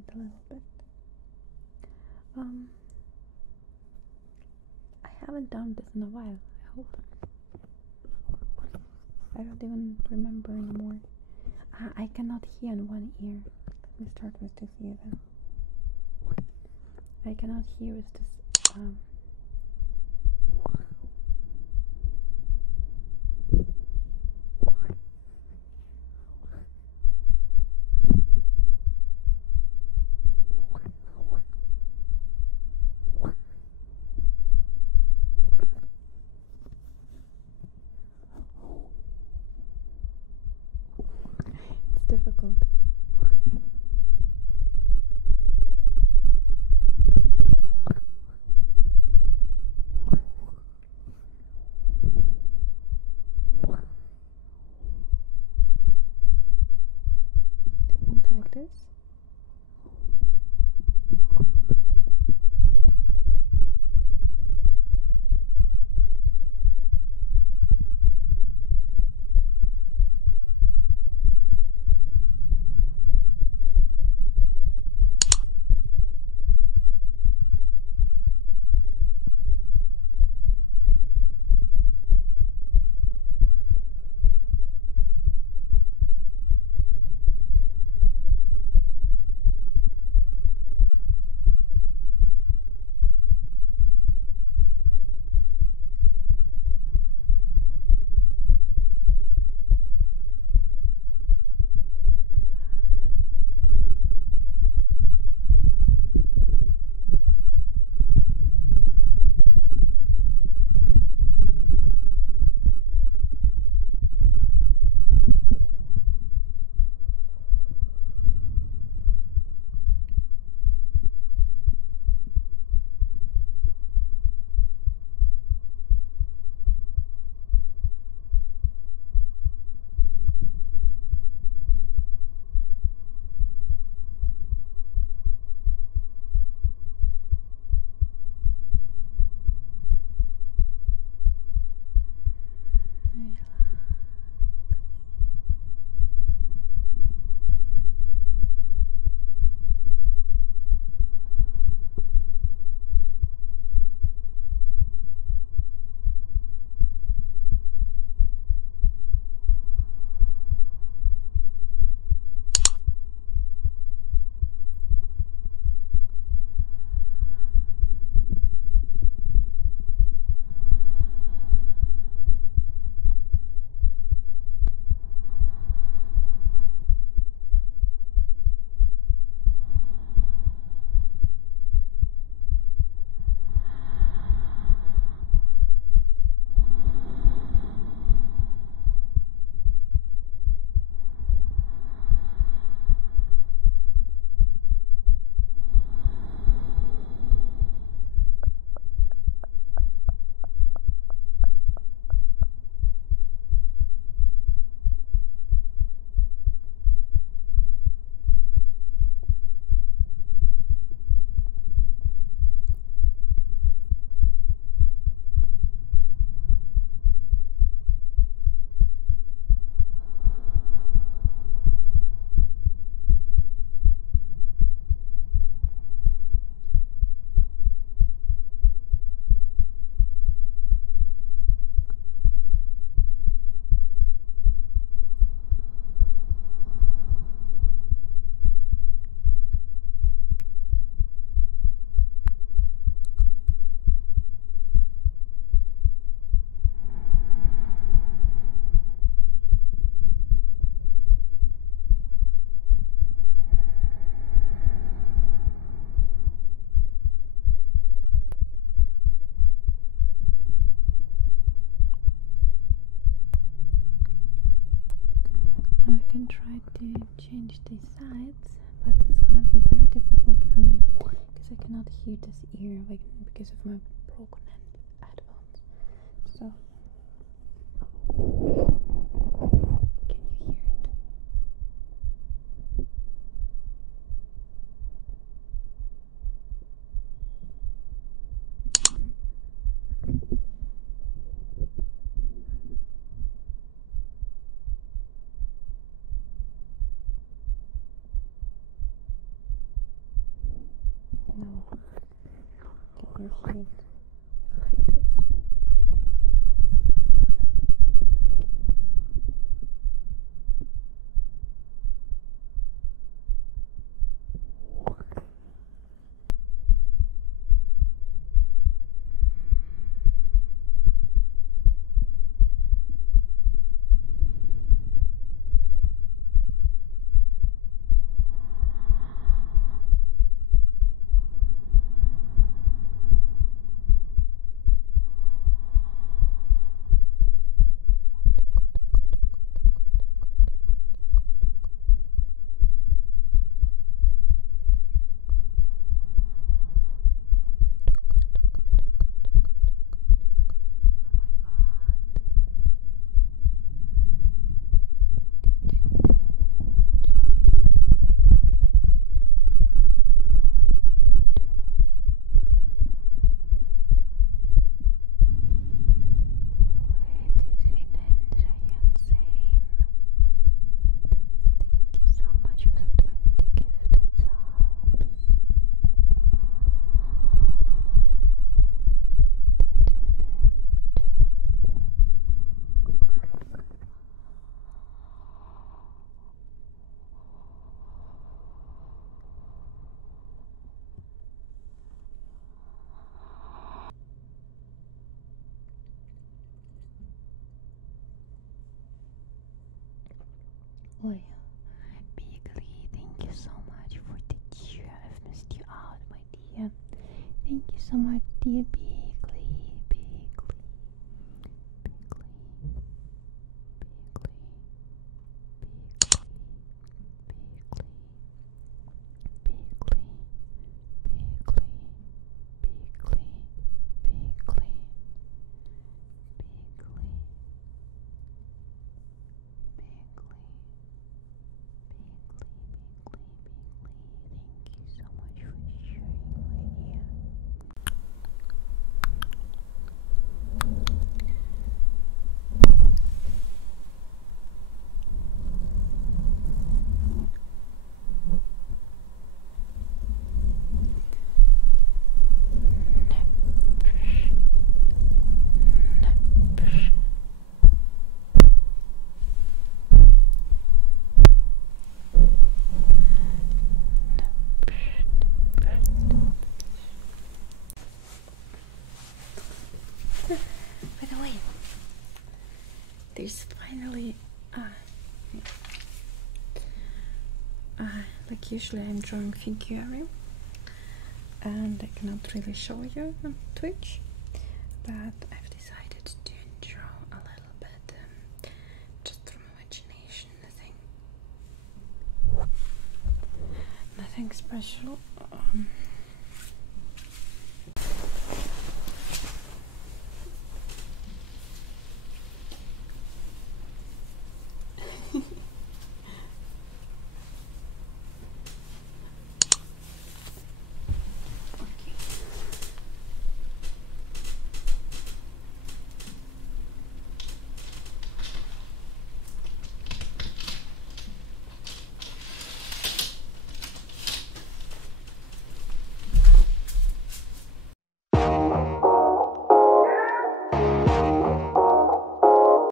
a little bit. Um, I haven't done this in a while, I hope. I don't even remember anymore. I cannot hear in one ear. Let me start with this ear then. I cannot hear with this it's difficult. Think like this. Now I can try to change the sides, but it's gonna be very difficult for me because I cannot hear this ear because of my broken headphones. So can you hear it? Can you see it like this? Well, Beakley, thank you so much for the cheer. I've missed you out, my dear. Thank you so much, dear Beakley. Beakley. Beakley. Beakley. Beakley. Beakley. Beakley. Beakley. Beakley. Thank you so much for sharing, my dear. By the way, there's finally like usually I'm drawing figure and I cannot really show you on Twitch, but I've decided to draw a little bit just from imagination. Nothing special.